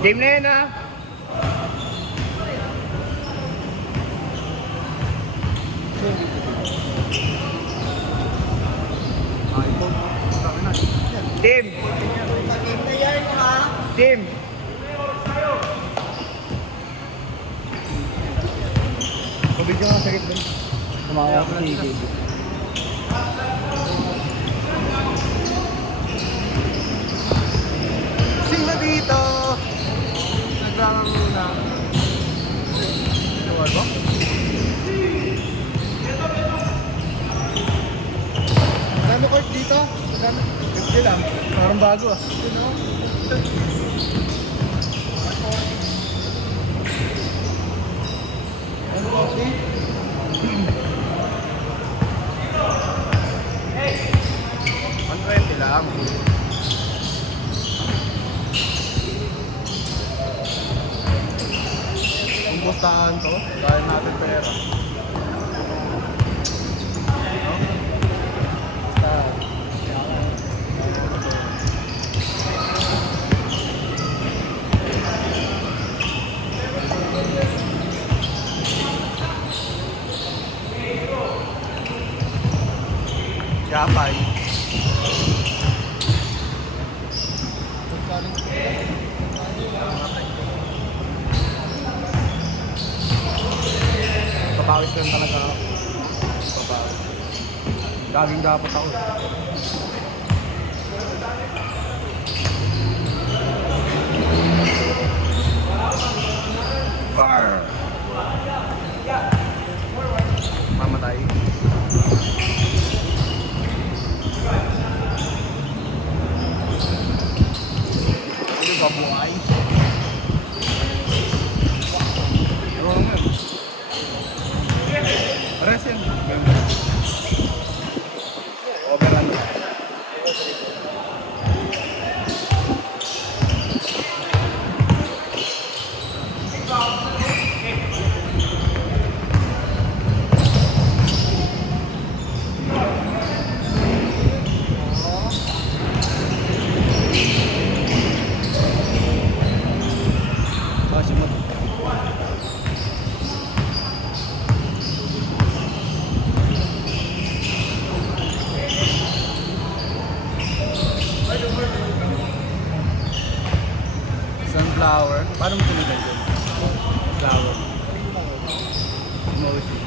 Game na yan, ha? Team! Team! Pabidyo nga sakit doon. Kumakawa ko si Gabe. Sing na dito! Naglalaro na. Luwal ba? Magkano court dito? Magkano? 50 lang. Parang bago, ah. Ano ba si? Hey! 120 lang. Kung gustahan to, dahil natin pera. No? Gustahan. Japay. Papawis lang talaga ako. Papawis. Laging dapat ako. Mamatay. Ito ba buhay? Wrong yun. Rest yun. Overrun. Sunflower. Paano mo tuloy dyan? Flower. Emoji.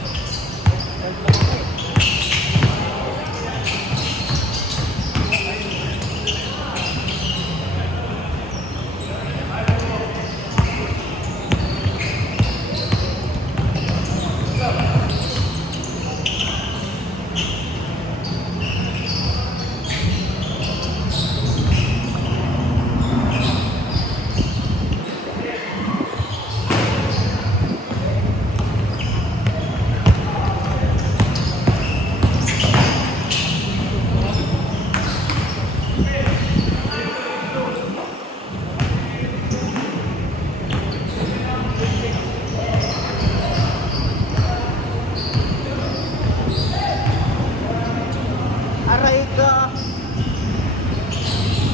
Aray ka!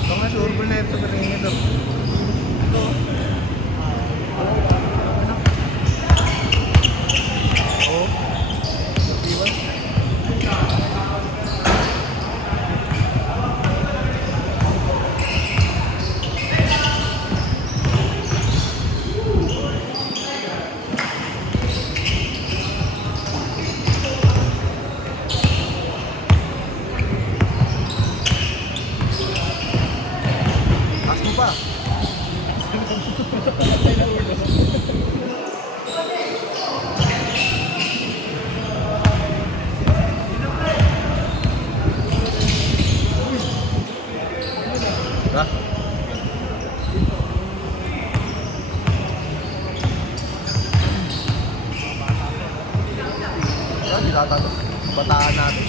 Ito nga surbol na ito sa rin ito. Ito. Oo. Iwan. Asmo pa. Ha? Hindi tatato. Bataan natin.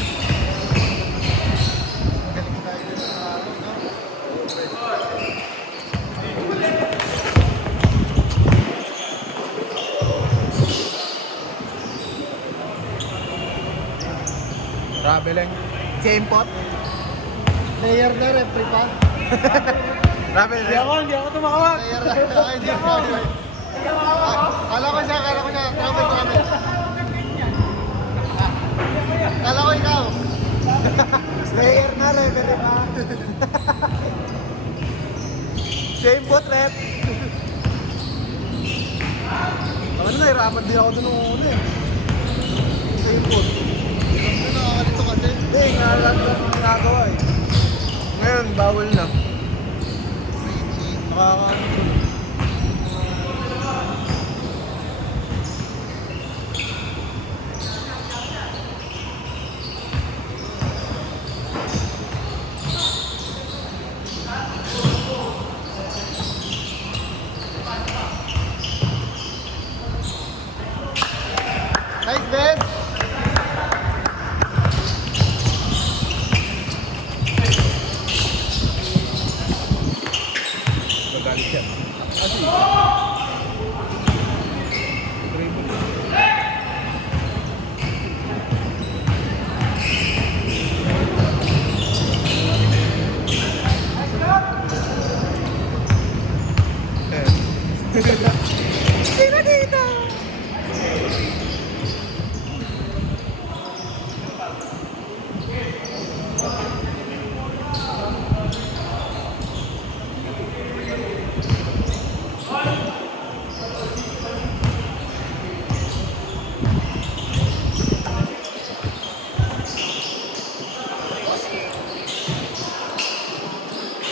Traveling. Same pot. Player na, refri pa. Ramen, Hindi ako tumawag. Hindi ako. Kala ko siya. Travel. Kala ko ikaw. Slayer na, level 5. Same boat, rep. Ano, nahirapan din ako doon nung una eh. Same boat. Hindi nakakalito kasi. Hindi, ngalat na ang ginagawa eh. Ngayon, bawal na. Nakakaano. Nice, Ben. Magalit siya. Kasi, Sino dito?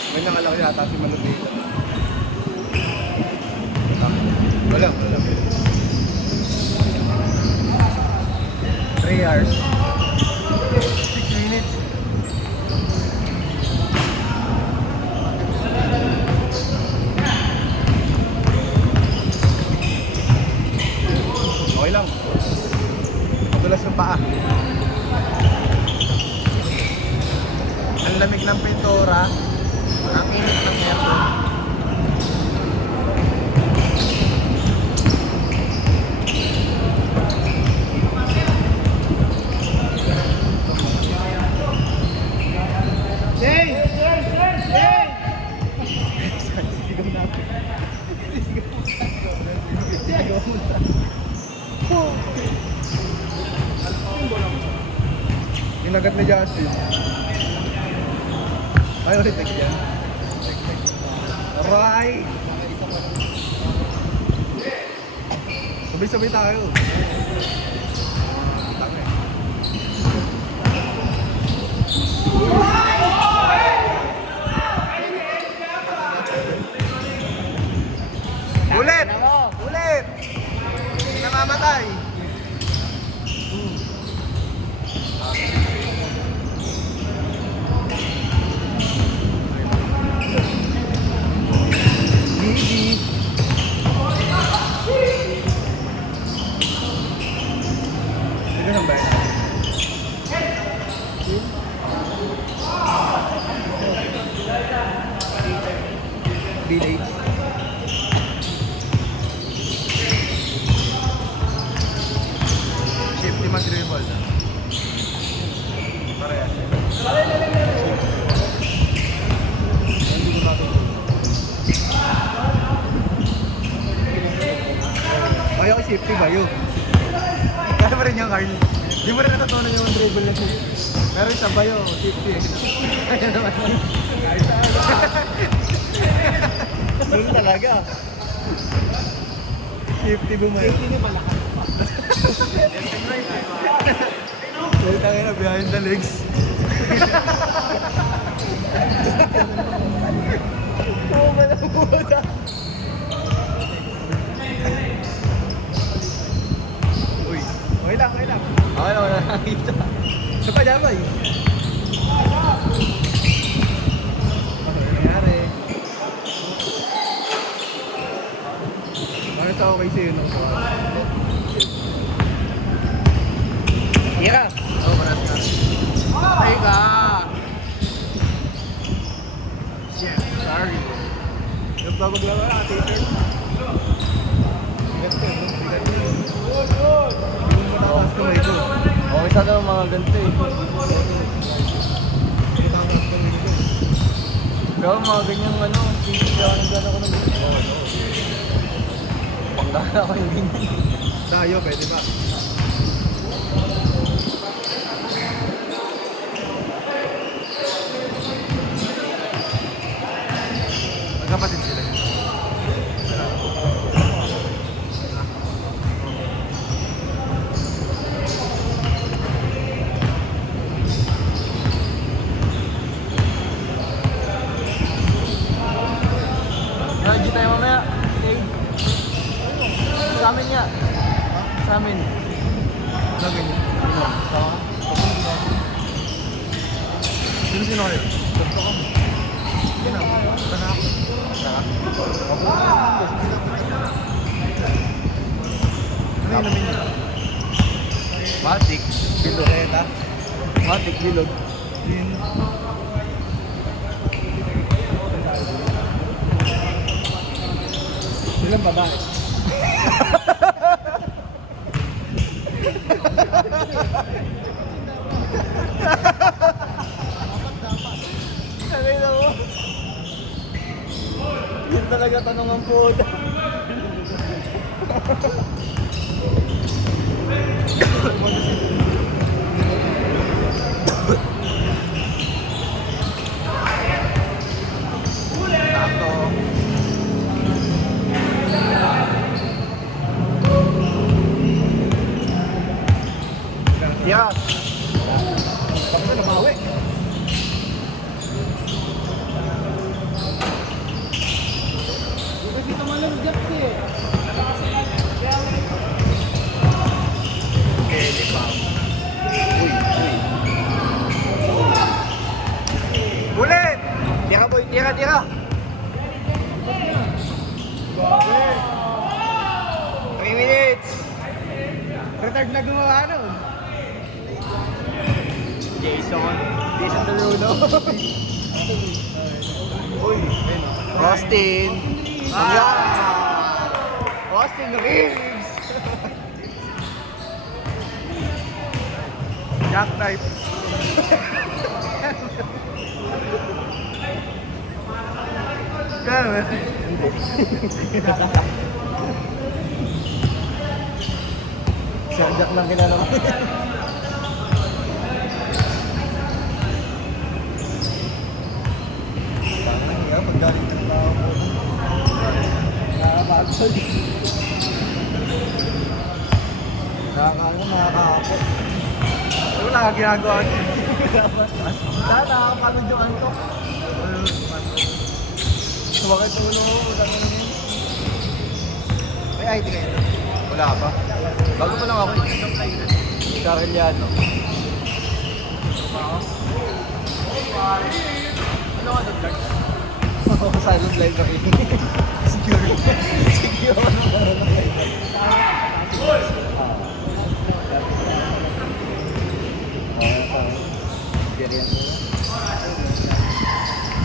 Ganyan kalaki yata si Manubela. Wala. 3 hours. 6 minutes. Okay lang. Madulas ng paa. Ang lamig ng pintura. Ang init ng aircon. Ginagat ni Justin. Ay, ulit yan. Aray! Sabay-sabay tayo. Tangin. Ulit! Ulit! Namamatay! Ito ng bayan. Village. Shift 5 dribble. Parehas. Hindi ko matutunan. Ayaw ko shift ba yun? Kaya pa rin yung Carl. Di mo rin natutunan yung dribble na shift. Pero isa ba yun? Shift eh. Kaya naman. Ganun talaga. Shifty bumayo. Hindi malakas. Putang ina, behind the legs. Oo, malamuda. Uy, okay lang, okay lang. Okay, wala nakakita. Sa pajamay. Ano nangyari? Bakit ako kay sa'yo nung Tira. oh, marat ka. Ay ka! Shit, sorry. Yung papaglaro na, teacher. Bigat ko, no? Bigat ko. Hindi mo matakas kamay ko. Okay sana mga ganito eh. Matakas kamay ko. Pero mga ganyang ano, sisigawan ng gano'n ko ng ganyan. Pangdala ako yung ganyan. Tayo, pwede ba? Magkapatid sila. Radyo tayo mamaya. Okay. Sa amin nga. Sa amin. Ano ganyan? Sama ka? Sino kayo? Gusto ko. Sige na. Basta na ako. Ano yung namin niya? Matik. Biloreta. Matik, bilog. Din. Ilang babae? Nakita mo? Yun talaga tanong ang puta. Yeah. Tapos na nabawi. Kasi tumalong Jax eh. Pwede pa. Ulit! Tira boy, tira, tira! Three minutes! Retard na gumawa nun. Jason Derulo. Uy, Austin. Austin Reeves. Jackknife. Kaya Si Jack lang kilala ko. parang nga, pagdating ng tao mo. Nakakapagod. Nakakapot. Wala ka ginagawa niya. Nakakapagod yung antok. Sumakit sa ulo ko. May ID kayo? Wala pa. Bago pa lang ako eh. Cariliano. Ano ka doon, Clark? Silent live na kayo. Security.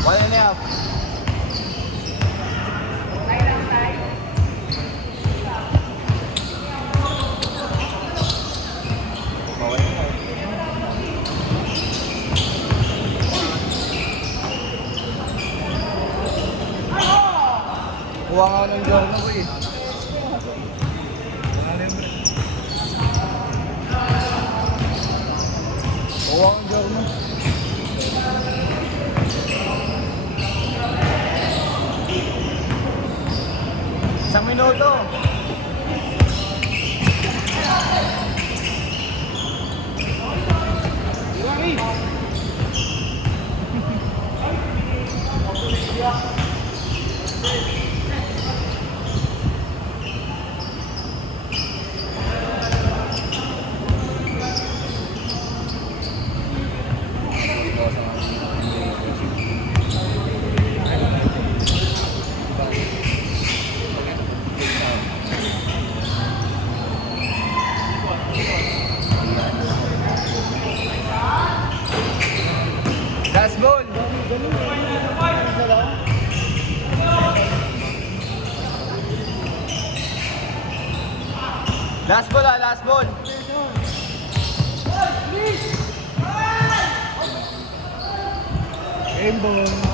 One and a half. Kuha nga ng Jorno ko eh. Kuha ng Jorno. Isang minuto. Last ball. Last ball ah, last ball. Game ball.